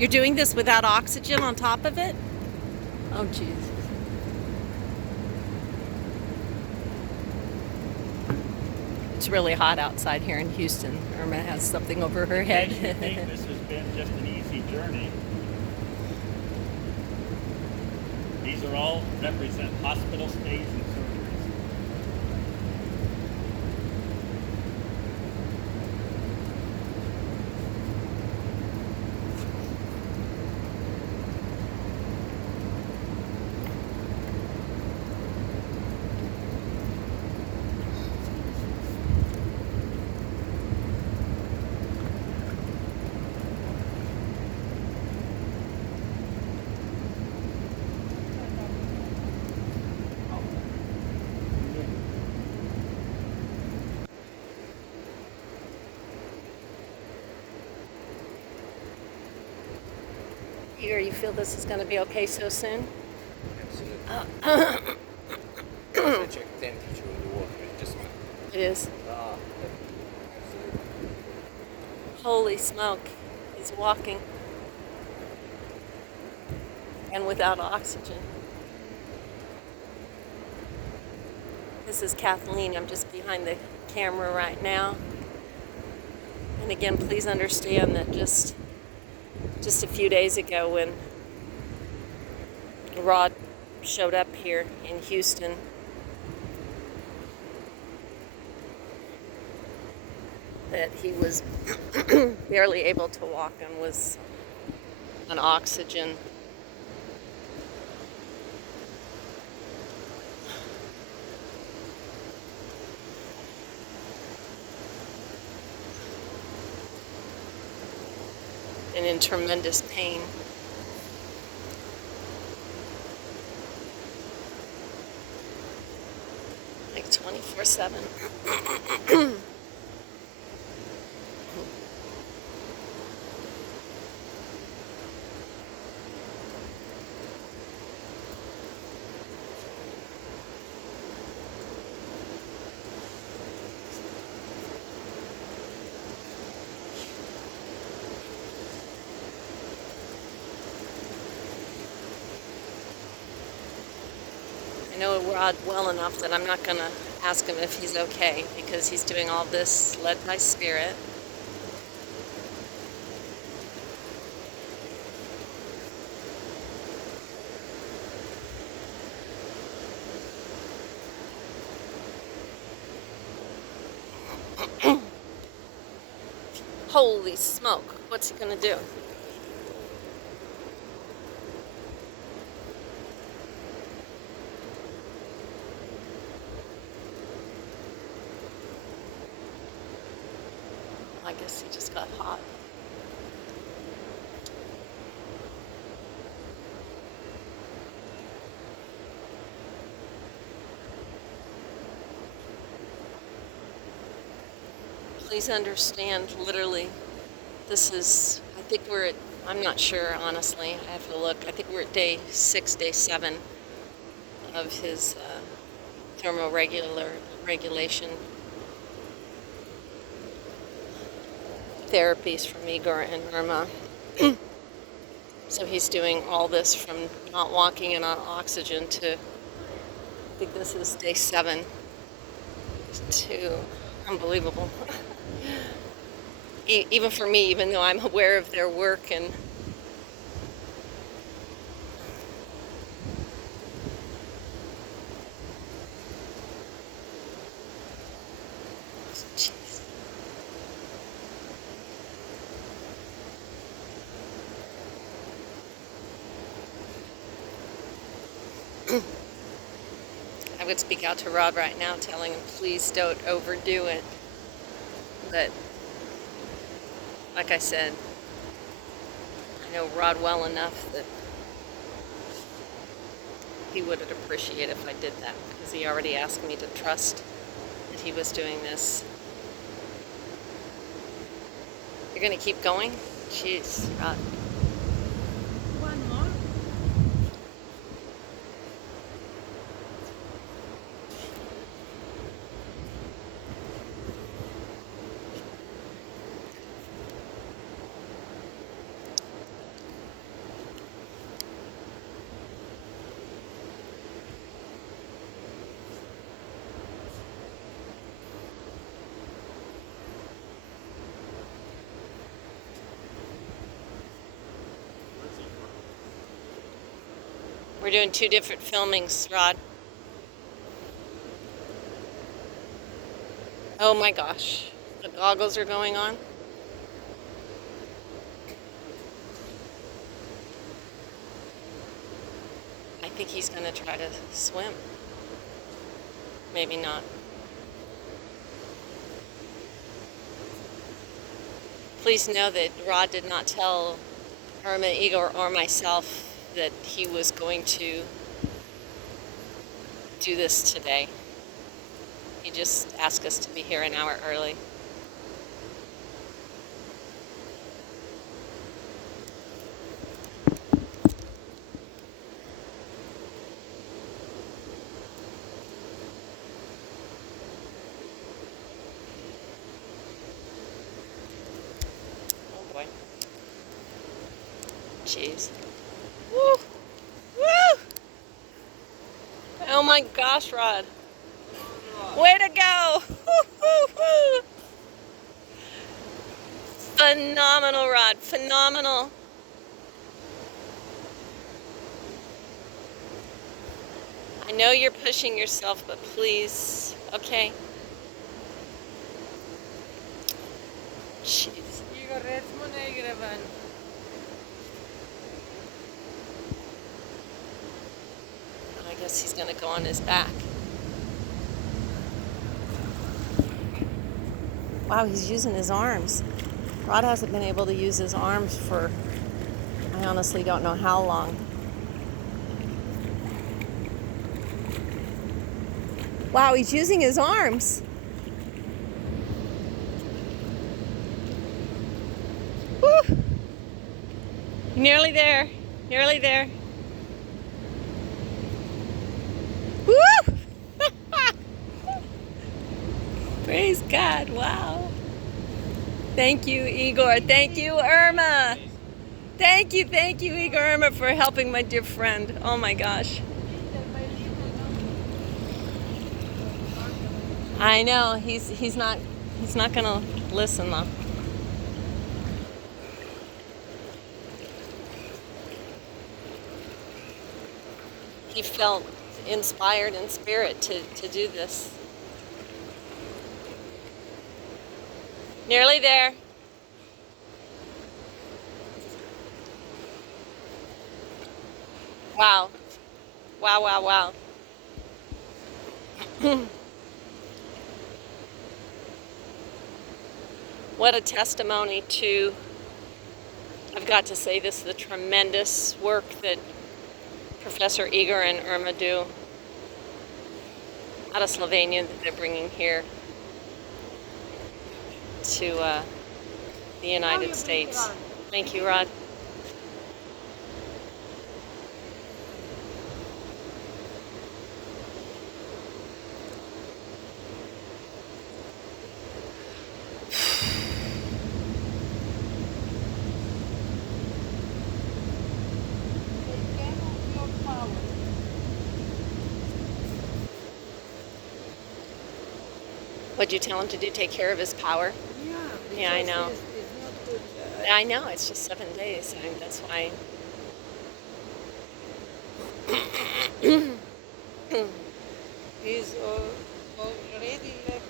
You're doing this without oxygen on top of it? Oh, jeez. It's really hot outside here in Houston. Irma has something over her head. In case you think this has been just an easy journey, these are all represent hospital stays and surgeries. You feel this is going to be okay so soon? Absolutely. Check temperature of the water in just a minute. It is. Absolutely. Holy smoke. He's walking. And without oxygen. This is Kathleen. I'm just behind the camera right now. And again, please understand that just a few days ago when Rod showed up here in Houston, that he was barely able to walk and was on oxygen. And in tremendous pain. Like 24/7. I know Rod well enough that I'm not going to ask him if he's okay, because he's doing all this led by spirit. Holy smoke, what's he going to do? I guess he just got hot. Please understand, literally, this is, I think we're at, I'm not sure, honestly, I have to look. I think we're at day 6, day 7 of his thermoregulation therapies from Igor and Irma. So he's doing all this from not walking and on oxygen to, I think this is day 7, to unbelievable. Even for me, even though I'm aware of their work and jeez. I would speak out to Rod right now, telling him, please don't overdo it. But, like I said, I know Rod well enough that he would appreciate if I did that, because he already asked me to trust that he was doing this. You're going to keep going? Jeez, Rod. One more. We're doing 2 different filmings, Rod. Oh my gosh. The goggles are going on. I think he's going to try to swim. Maybe not. Please know that Rod did not tell Irma, Igor, or myself that he was going to do this today. He just asked us to be here an hour early. Oh boy. Jeez. Woo! Woo! Oh my gosh, Rod. Way to go! Woo-hoo-hoo! Phenomenal, Rod. Phenomenal. I know you're pushing yourself, but please. Okay. Jeez. I guess he's gonna go on his back. Wow, he's using his arms. Rod hasn't been able to use his arms for, I honestly don't know how long. Wow, he's using his arms. Woo! Nearly there. Nearly there. Woo! Praise God. Wow. Thank you, Igor. Thank you, Irma. Thank you, Igor, Irma, for helping my dear friend. Oh my gosh. I know. He's not gonna listen though. He felt inspired in spirit to do this. Nearly there. Wow. Wow, wow, wow. What a testimony to, I've got to say this, the tremendous work that Professor Igor and Irma do out of Slovenia that they're bringing here to the United States. Thank you, Rod. What'd you tell him to do? Take care of his power? Yeah, I know. It's not good. I know, it's just 7 days. I mean, that's why. He's already left.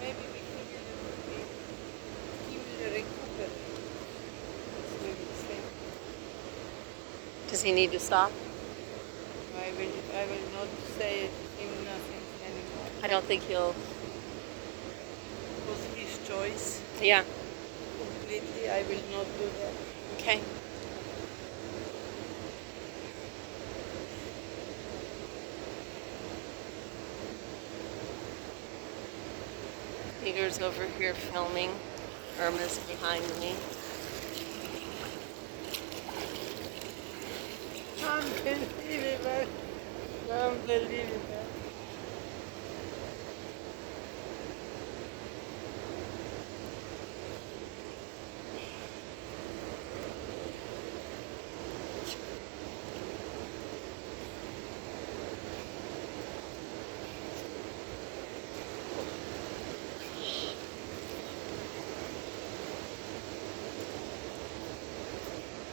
Maybe we can he will recover. So we will say, Does he need to stop? I will not say him nothing anymore. I don't think he'll. It was his choice. Yeah. Completely, I will not do that. Okay. Igor's over here filming. Irma's behind me. Unbelievable. Unbelievable.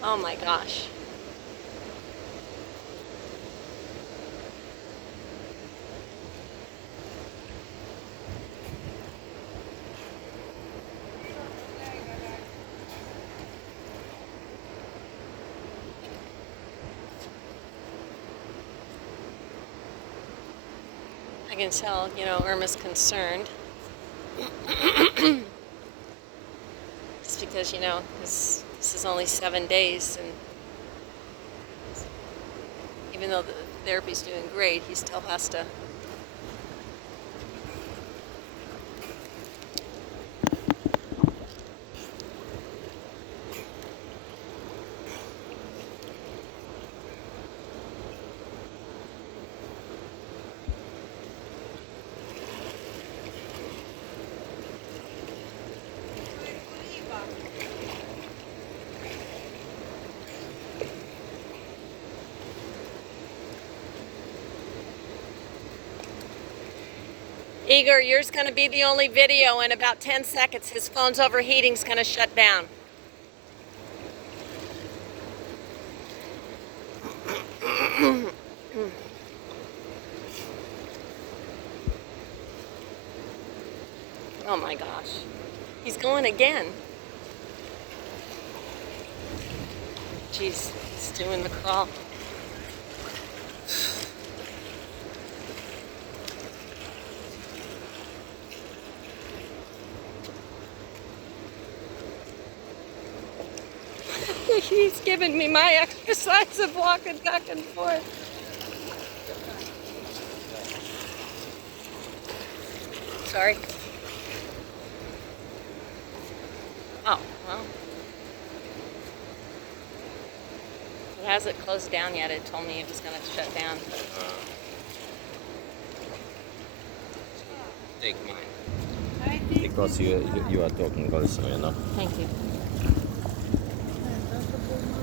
Oh my gosh. I can tell, Irma's concerned. Just because, this is only 7 days, and even though the therapy's doing great, he still has to. Igor, yours going to be the only video. In about 10 seconds, his phone's overheating's going to shut down. Oh my gosh. He's going again. Jeez, he's doing the crawl. He's giving me my exercise of walking back and forth. Sorry. Oh, well. It hasn't closed down yet. It told me it was going to shut down. Take mine. I think Because you are talking also enough. Thank you.